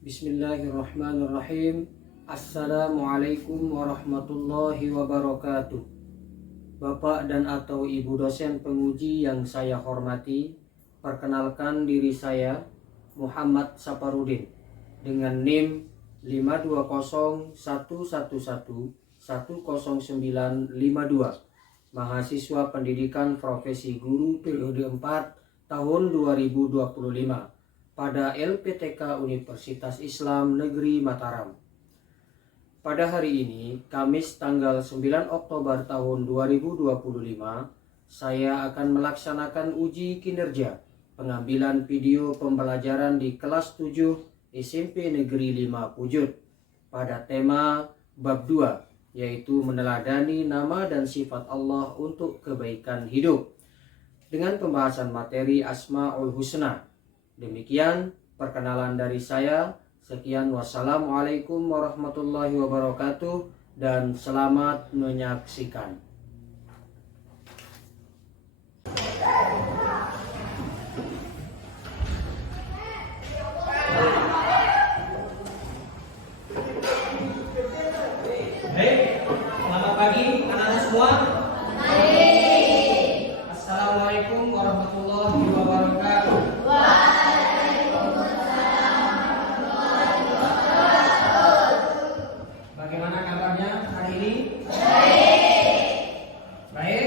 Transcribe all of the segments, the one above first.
Bismillahirrahmanirrahim. Assalamualaikum warahmatullahi wabarakatuh. Bapak dan atau Ibu dosen penguji yang saya hormati, perkenalkan diri saya Muhammad Saparudin dengan NIM 5211110910952, mahasiswa pendidikan profesi guru periode 4 tahun 2025 pada LPTK Universitas Islam Negeri Mataram. Pada hari ini, Kamis tanggal 9 Oktober tahun 2025, saya akan melaksanakan uji kinerja pengambilan video pembelajaran di kelas 7 SMP Negeri 5 Pujut pada tema bab 2, yaitu meneladani nama dan sifat Allah untuk kebaikan hidup dengan pembahasan materi Asmaul Husna. Demikian perkenalan dari saya. Sekian, wassalamualaikum warahmatullahi wabarakatuh dan selamat menyaksikan. Baik, selamat pagi anak-anak semua. Assalamualaikum warahmatullahi wabarakatuh. Bagaimana kabarnya hari ini? Baik.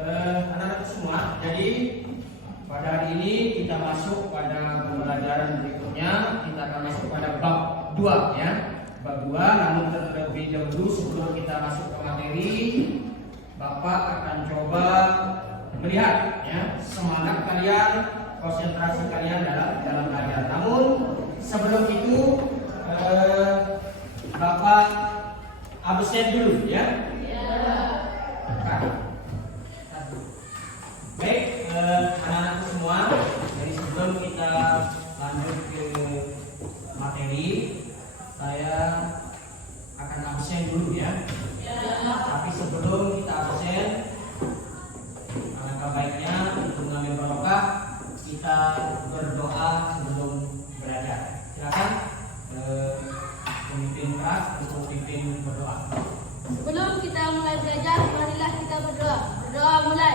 Anak-anak semua, jadi pada hari ini kita masuk pada pembelajaran berikutnya. Kita akan masuk pada bab 2 ya. Bab 2, namun terlebih dahulu sebelum kita masuk ke materi, Bapak akan coba melihat ya semangat kalian, konsentrasi kalian dalam belajar. Namun sebelum itu Bapak absen dulu ya. Baik, anak-anak semua, jadi sebelum kita lanjut ke materi, saya akan absen dulu ya. Tapi sebelum kita absen, alangkah baiknya untuk mengambil barokah, kita berdoa sebelum belajar. Silakan pemimpin kelas untuk pimpin berdoa. Sebelum kita mulai belajar, marilah kita berdoa. Berdoa mulai.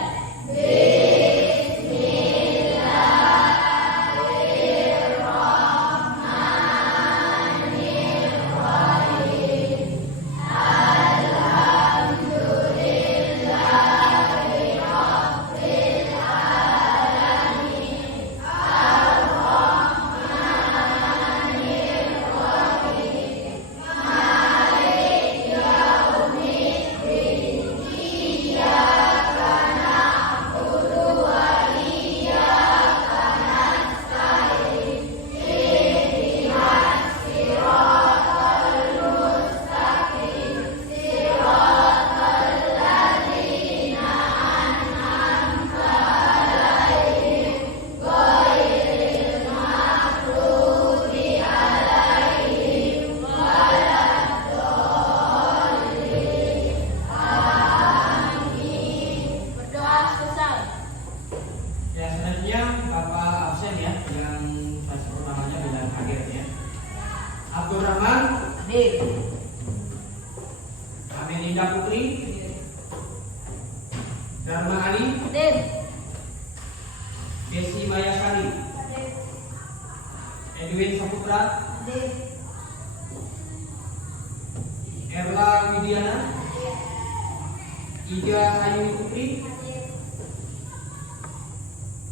Abdurrahman Hadir. Amininda Putri, Dharma Ali, Hadir. Desi Mayasari, Hadir. Edwin Saputra, Hadir. Erla Widiana, Iga Ayu Putri,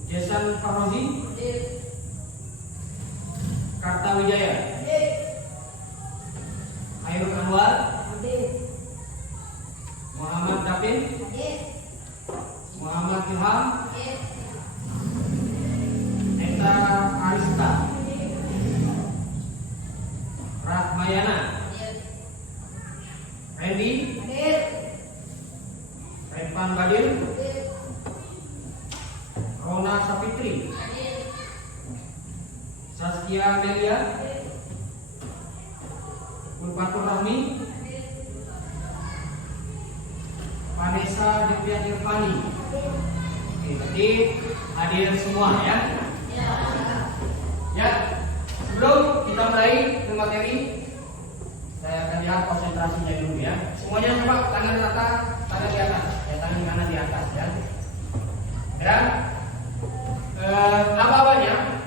Jason Farozi, Hadir. Karta Wijaya, Hadir. Khairul Anwar, Hadir. Muhammad Dapin, Hadir. Muhammad Ilham, Hadir. Neta Arista, Rahmayana, Hadir. Randy, Hadir. Revan Badil, Hadir. Rona Sapitri, Hadir. Saskia Melia, Hadir. Ulfatur Rahmi, Hadir. Vanessa Devian Irfani. Oke, jadi hadir semua ya. Ya. ke materi, saya akan lihat konsentrasinya dulu ya. Semuanya coba tangan rata, tangan di atas, ya tangan kanan di atas ya. Dan apa-apanya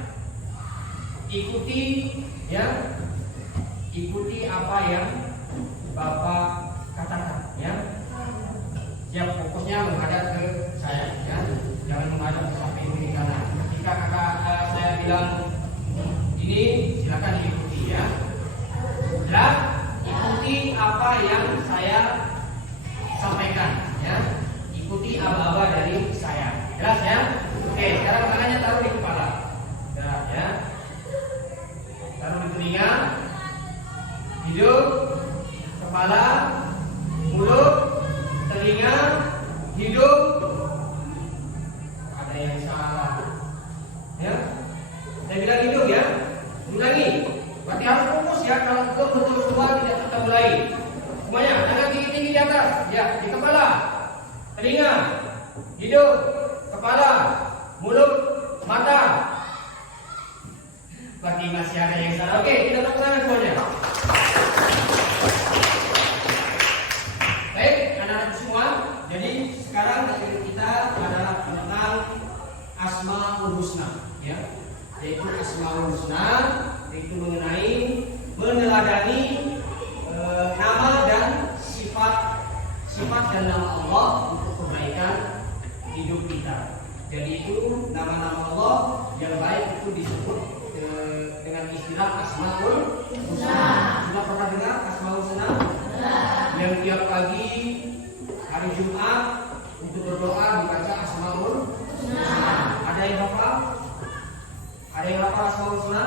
ikuti ya, ikuti apa yang Bapak katakan ya. Siap, fokusnya menghadap ke saya ya, jangan menghadap ke samping kiri kanan. Ketika saya bilang ini, silakan diikuti ya. Dan ikuti apa yang saya sampaikan ya. Ikuti aba-aba dari saya. Jelas ya? Oke, sekarang tangannya taruh di kepala. Ya. Taruh di telinga, hidung, kepala, mulut, telinga, hidung. Ada yang salah. Ya. Saya bilang hidung ya. Ulangi. Berarti harus fokus ya. Kalau belum betul semua tidak kita mulai. Semuanya tangan tinggi-tinggi di atas. Ya, di kepala, telinga, hidung, kepala, mulut, mata. Berarti masih ada yang salah. Oke, kita tepuk tangan semuanya. Baik, anak-anak semua. Jadi sekarang materi kita adalah tentang Asmaul Husna, ya. Yaitu Asmaul Husna, yaitu mengenai meneladani nama dan sifat dan nama Allah untuk kebaikan hidup kita. Jadi itu nama-nama Allah yang baik itu disebut dengan istilah Asmaul Husna. Sudah pernah dengar Asmaul Husna? Yang tiap pagi hari Jumat untuk berdoa dibaca Asmaul Husna. Ada yang hafal? Ada yang hafal Asmaul Husna?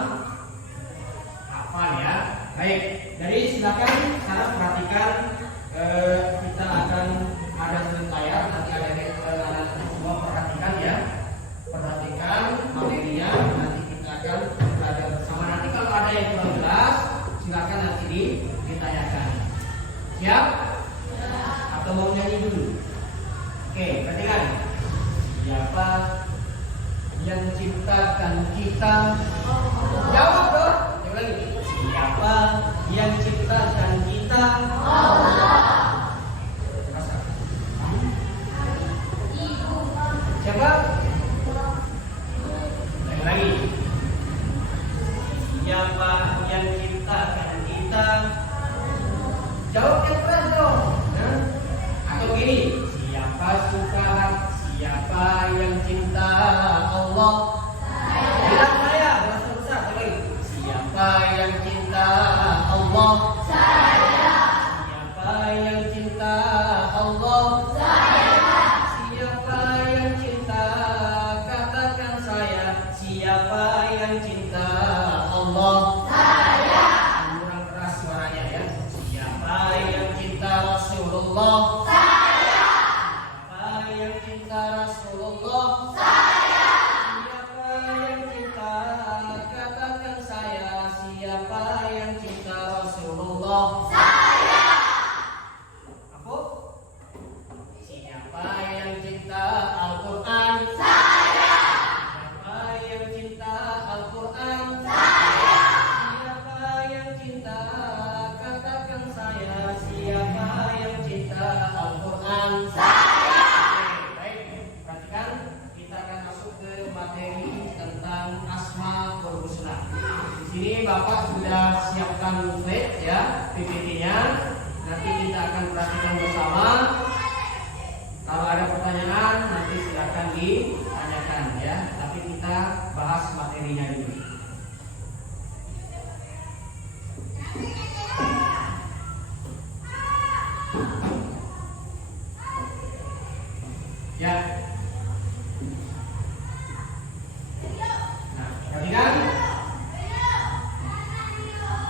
Hafal ya. Baik. Jadi silakan sekarang perhatikan, kita akan ada screen layar, nanti ada semua perhatikan ya. Perhatikan materinya, nanti kita akan belajar bersama. Nanti kalau ada yang kurang jelas, silakan nanti ditanyakan. Siap? Atau mau nyanyi dulu? Oke, perhatikan. Siapa yang ciptakan kita? Jawab dong. Coba lagi. Siapa yang ciptakan kita? Allah. Siapa? Lagi. Siapa yang ciptakan kita? Jawab yang keras dong. Atau gini, siapa siapa yang cinta Allah? Bilang saya, bahasa besar. Siapa yang cinta Allah? Saya. Siapa yang cinta Allah? Saya. Siapa yang cinta? Katakan saya. Siapa yang cinta Allah? Saya. Kurang keras suaranya ya. Siapa yang cinta Rasulullah? Saya. Siapa yang cinta Rasulullah? Saya. Siapa yang cinta? Katakan saya. Siapa yang cinta Rasulullah? Saya. Apa? Siapa yang cinta Al-Quran? Saya. Siapa yang cinta Al-Quran? Saya. Siapa yang cinta? Katakan saya. Siapa yang cinta Al-Quran? Saya. Baik, perhatikan, kita akan masuk ke materi tentang Asmaul Husna. Di sini Bapak sudah siapkan slide ya, PPT-nya. Nanti kita akan perhatikan bersama. Kalau ada pertanyaan nanti silakan ditanyakan ya. Tapi kita bahas materinya dulu. Ya. Nah, perhatikan.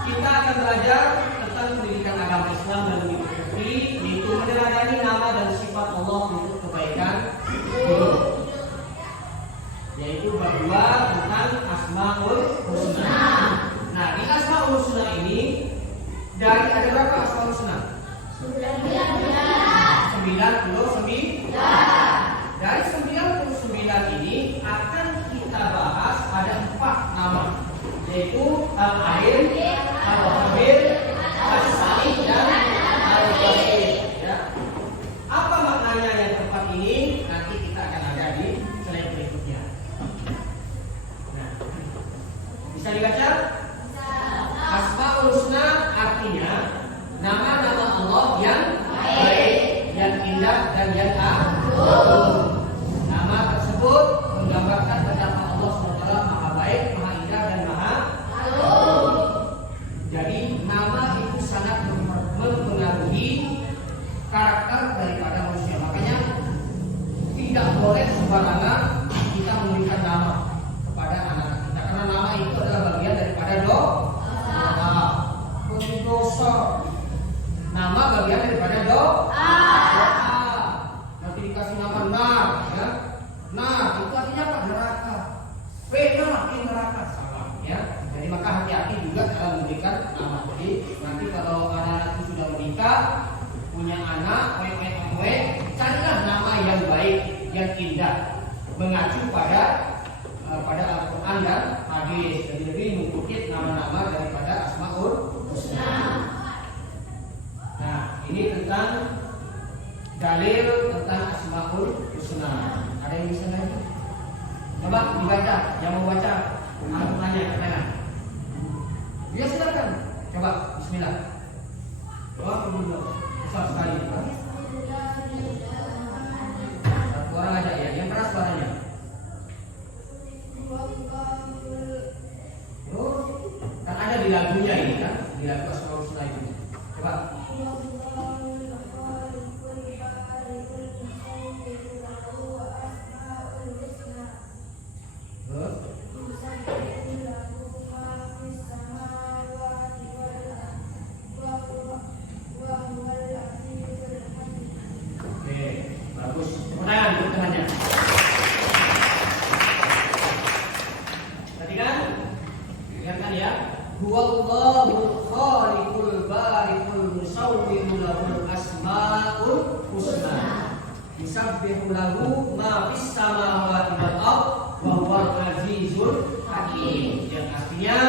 Kita akan belajar tentang pendidikan agama Islam dan mengikuti, yaitu meneladani nama dan sifat Allah untuk kebaikan hidup. Yaitu bab 2 tentang Asmaul Husna. Nah, di Asmaul Husna ini dari ada berapa Asmaul Husna? 99. Dari 99 ini akan kita bahas ada 4 nama, yaitu Al-Ain, Asmaul Husna artinya nama-nama Allah yang baik, yang indah dan yang agung. Nama tersebut menggambarkan betapa Allah SWT maha baik, maha indah dan maha agung. Jadi nama itu sangat mempengaruhi karakter daripada manusia. Makanya tidak boleh sembarangan kita memberikan nama kepada anak kita, karena nama itu adalah bagian daripada doa. Dosa. Nama bagian daripada doa. Nanti dikasih nama Nar, ya. Nar itu artinya apa? Neraka. Benar, ini neraka, salah, ya. Jadi maka hati-hati juga dalam memberikan nama. Jadi nanti kalau anak-anak itu sudah menikah, punya anak, carilah nama yang baik, yang indah, mengacu pada Al-Quran dan hadis. Jadi lebih mengukit nama-nama daripada Asmaul Husna. Nah, ini tentang dalil tentang Asmaul Husna. Ada yang bisa lagi? Coba dibaca, yang mau baca Al-Qurannya katakan. Ya silakan. Coba Bismillah. Besar sekali. Satu orang aja ya, yang keras suaranya. Oh, kan ada di lagunya ini kan, di lagu Asmaul Husna itu. Coba. Oke, bagus. Kemudian tangannya. Perhatikan, dengarkan ya. Huwallahul khaliqul bari'ul musawwirul lahul asmaul husna. Yusabbihu lahu ma fis samawati wal ardh wa huwal azizul hakim. Yang artinya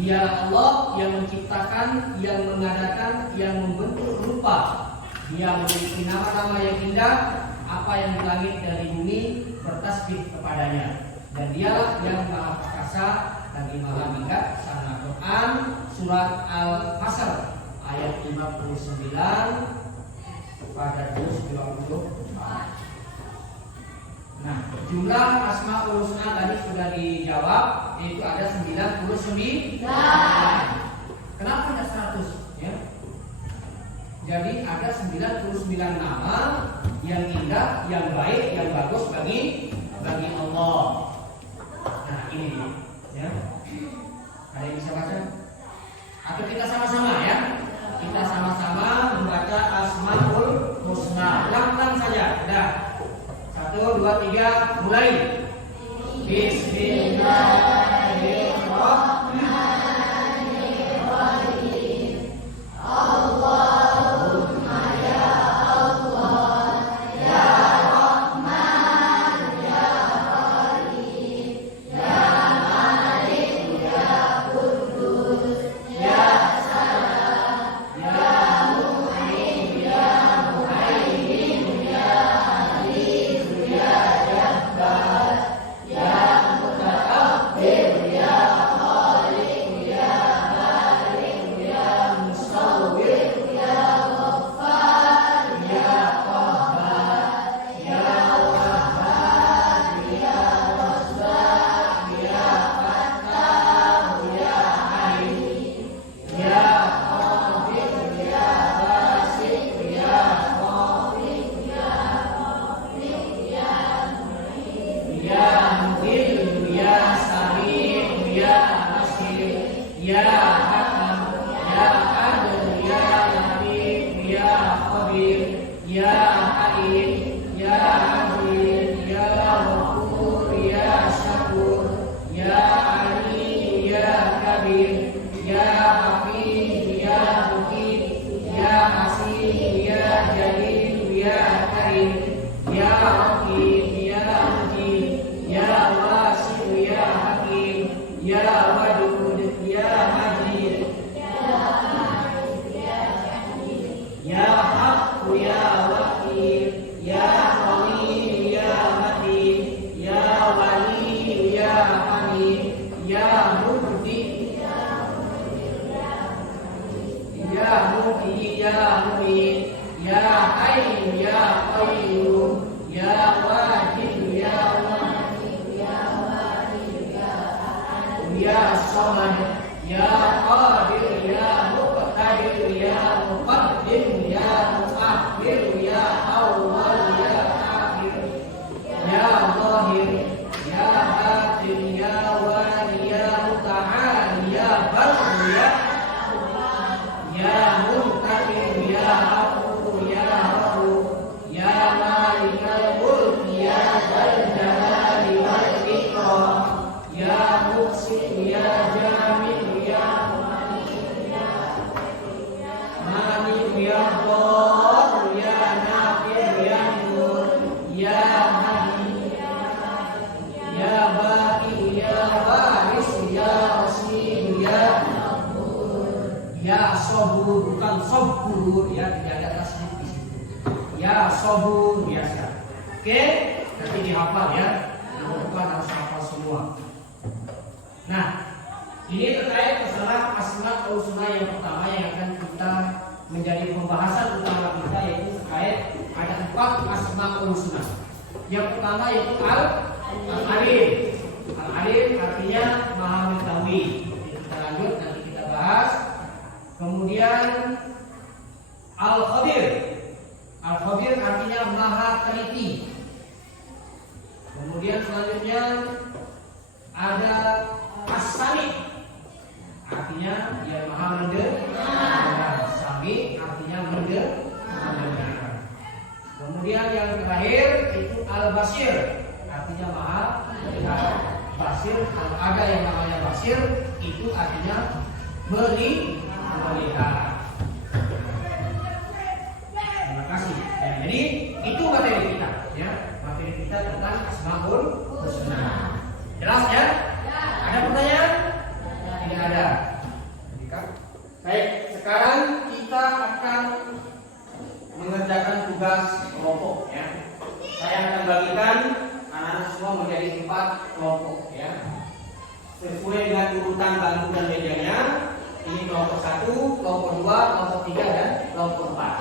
Dia Allah yang menciptakan, yang mengadakan, yang membentuk rupa. Dia memiliki nama-nama yang indah. Apa yang di langit dan di bumi bertasbih kepadanya. Dan Dialah yang maha perkasa lagi maha bijaksana. Quran surat Al-Hasr ayat 59 pada juz 24. Nah, jumlah Asmaul Husna tadi sudah dijawab, yaitu ada 99. Kenapa ada 100? Ya. Jadi ada 99 nama yang indah, yang baik, yang bagus bagi Allah. Nah, ini ya. Ada yang bisa baca? Atau kita sama-sama ya? Kita sama-sama membaca Asmaul Husna. Pelan-pelan saja. Udah. 1, 2, 3, mulai. Bismillahirrahmanirrahim. Allahumma ya Allah, ya Rahman, ya Rahim, ya Malik, ya Qudus, ya Salam, ya Mu'min, ya Muhaimin, ya Aziz, ya Jabbar, ya Mutawakil. muhyi ya mu'in, ya hayyu ya qayyum, ya wahid ya wahid, ya samad, ya qadir ya muqtadir, ya muqaddim ya muakhir, ya awwal ya akhir, ya zahir ya batin, ya wali ya muta'ali, ya barr ya muntakim, ya afu ya rabu, ya malikal mulk, ya dzal jalali wal ikram, ya muhsin ya jamil, ya malik ya dhar, ya nafi ya nur, ya hadi ya baqi ya waris, ya rasim ya sabur, bukan sabur ya, tidak ada tasdid di situ. Ya sabur biasa. Oke, nanti dihafal ya. Bukan harus hafal semua. Nah, ini terkait masalah asmaul husna yang pertama yang akan kita menjadi pembahasan utama kita, yaitu terkait ada 4 asmaul husna. Yang pertama yaitu al-alim. Al-alim artinya maha mengetahui. Kita lanjut nanti kita bahas. Kemudian al-khabir. Al-khabir artinya maha teliti. Kemudian selanjutnya ada as-sami. Artinya dia maha mendengar. Sami artinya mendengar. Kemudian yang terakhir itu al-basir. Artinya maha melihat. Basir, kalau ada yang namanya basir itu artinya melihat. Terima kasih. Ya, jadi itu materi kita, ya. Materi kita tentang asmaul husna. Jelas ya? Ada pertanyaan? Tidak ada. Baik, sekarang kita akan mengerjakan tugas kelompok, ya. Saya akan bagikan anak-anak semua menjadi 4 kelompok, ya. Sesuai dengan urutan bangku dan mejanya. Ini kelompok 1, kelompok 2, kelompok 3 dan kelompok 4.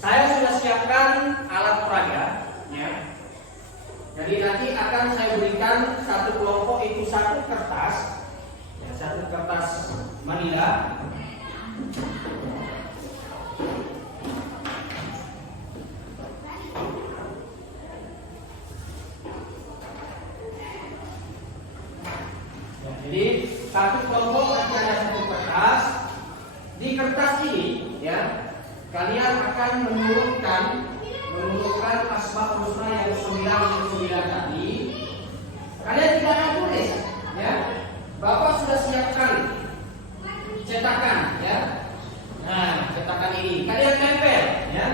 Saya sudah siapkan alat peraga, ya. Jadi nanti akan saya berikan satu kelompok itu satu kertas, ya, satu kertas manila. Jadi satu kelompok nanti ada satu kertas. Di kertas ini, ya, kalian akan menurunkan asmaul husna yang 99 tadi. Kalian tidak akan tulis, ya. Bapak sudah siapkan cetakan, ya. Nah, cetakan ini kalian tempel, ya.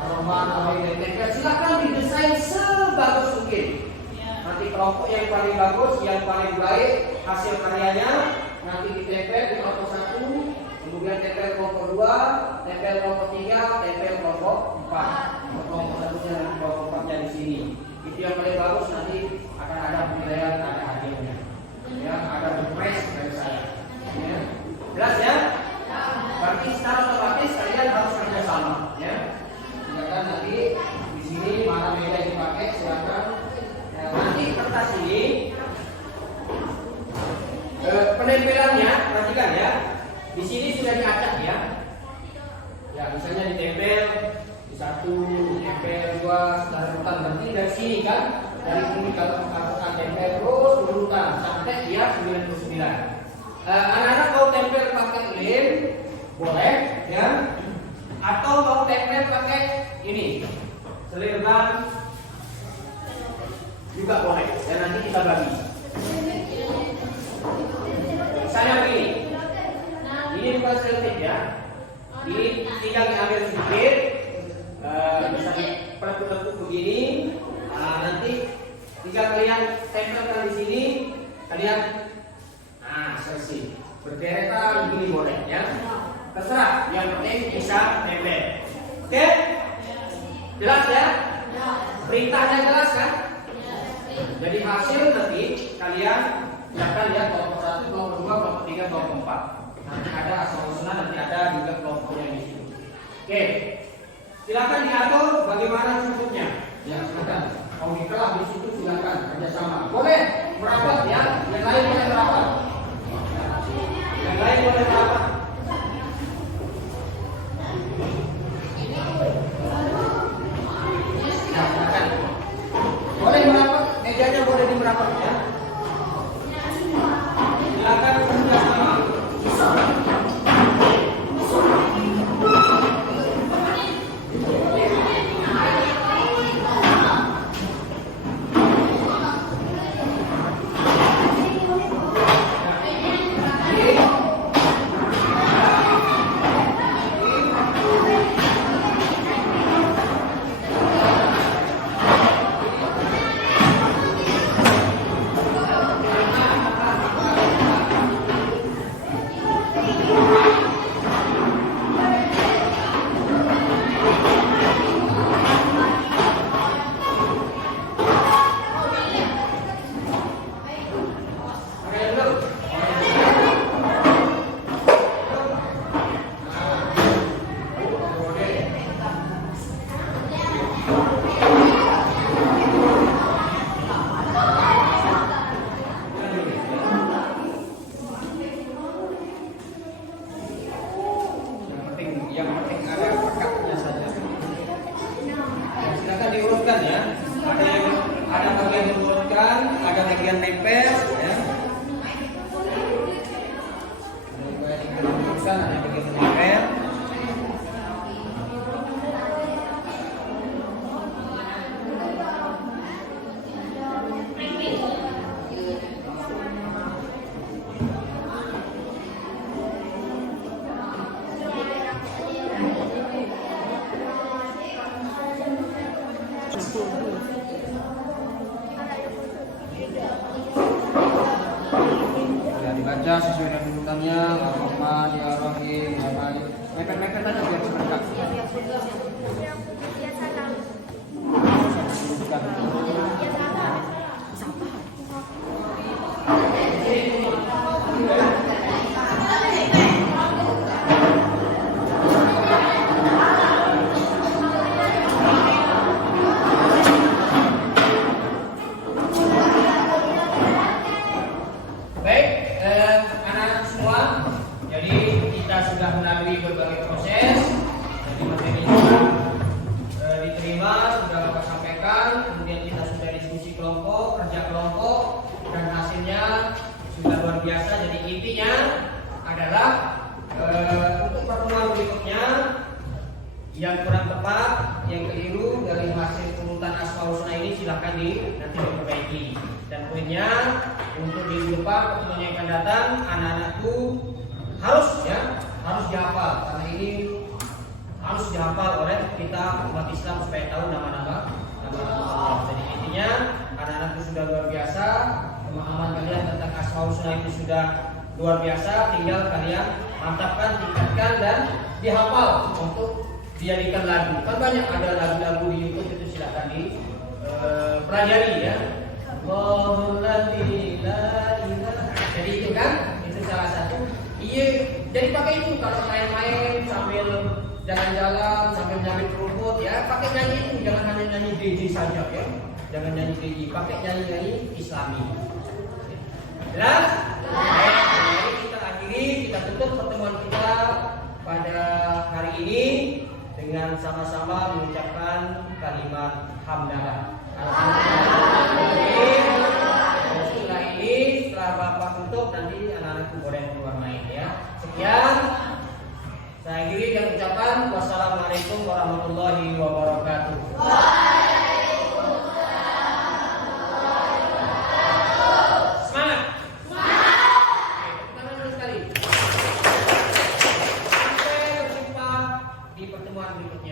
Aroma tempel. Silakan didesain sebagus mungkin. Nanti kelompok yang paling bagus, yang paling baik hasil karyanya nanti ditempel di kelompok 1, kemudian tempel kelompok 2, tempel kelompok 3, tempel kelompok 4. Kelompok 1-nya nanti kelompok 4-nya di sini. Itu yang paling bagus, nanti akan ada penilaian, ada hadiahnya. Ya, ada surprise dari saya. Ya. Jelas ya? Berarti secara otomatis kalian harus kerjasama, ya. Silakan nanti di sini mana meja yang dipakai silakan. Nanti kertas ini penempelannya, perhatikan ya. Di sini sudah diacak ya. Ya, misalnya ditempel di 1, ditempel 2, secara urutan. Berarti dari sini kan, dari sini kalau akan tempel terus urutan sampai dia 99. Anak-anak mau tempel pakai lem boleh, ya. Atau mau tempel pakai ini selirban juga boleh, dan nanti kita bagi. Saya pilih. Ini bukan selotip ya. Ini tinggal diambil sedikit, bisa diperletuk begini. Nah, nanti tinggal kalian tempelkan di sini, kalian selesai. Berderetan begini boleh ya. Terserah, yang penting bisa tempel. Oke? Jelas ya? Perintahnya jelas kan? Jadi hasil nanti kalian akan lihat kelompok 1, kelompok 2, kelompok 3, kelompok 4. Nanti ada asmaul husna, nanti ada habis itu silakan kerjasama. Boleh merapat ya, yang lain boleh merapat. Yang lain boleh merapat. Ya, silakan. Boleh merapat, mejanya boleh dimerapat ya. Silakan kerjasama. Yang penting ada pekatnya saja. Silakan diurutkan ya. Ada bagian diurutkan, ada bagian nempel ya. Ada bagian diurutkan, ada bagian nempel. Ya, dibaca sesuai dengan runutannya. Ar-Rahman, Ya Rahim, Ya Malik. Mepet-mepet aja biar sebentar. Anak-anak semua, jadi kita sudah melalui berbagai proses. Jadi materi sudah diterima, sudah Bapak sampaikan, kemudian kita sudah diskusi kelompok, kerja kelompok, dan hasilnya sudah luar biasa. Jadi intinya adalah untuk pertemuan berikutnya yang kurang tepat, yang keliru dari hasil urutan Asmaul Husna ini silahkan nanti diperbaiki. Dan poinnya untuk di depan pertemuan yang akan datang, anak-anakku harus dihafal, karena ini harus dihafal oleh kita umat Islam supaya tahu nama-nama Allah. Jadi intinya anak-anakku sudah luar biasa, pemahaman kalian tentang Asmaul Husna itu sudah luar biasa, tinggal kalian mantapkan, tingkatkan dan dihafal untuk dijadikan lagu. Kan banyak ada lagu-lagu di YouTube, itu silakan pelajari ya. Jadi itu kan, itu salah satu. Iya, jadi pakai itu kalau main-main sambil jalan-jalan, sambil nyambil keruput ya, pakai nyanyi itu, jangan hanya nyanyi DJ saja ya. Jangan nyanyi DJ, pakai nyanyi-nyanyi Islami. Jelas? Jadi kita akhiri, kita tutup pertemuan kita pada hari ini dengan sama-sama mengucapkan kalimat hamdalah. Setelah Bapak tutup, nanti anak-anakku boleh keluar main ya. Sekian, saya akhiri dengan ucapan wassalamualaikum warahmatullahi wabarakatuh. Semangat. Oke, tangan dulu sekali. Sampai berjumpa di pertemuan berikutnya.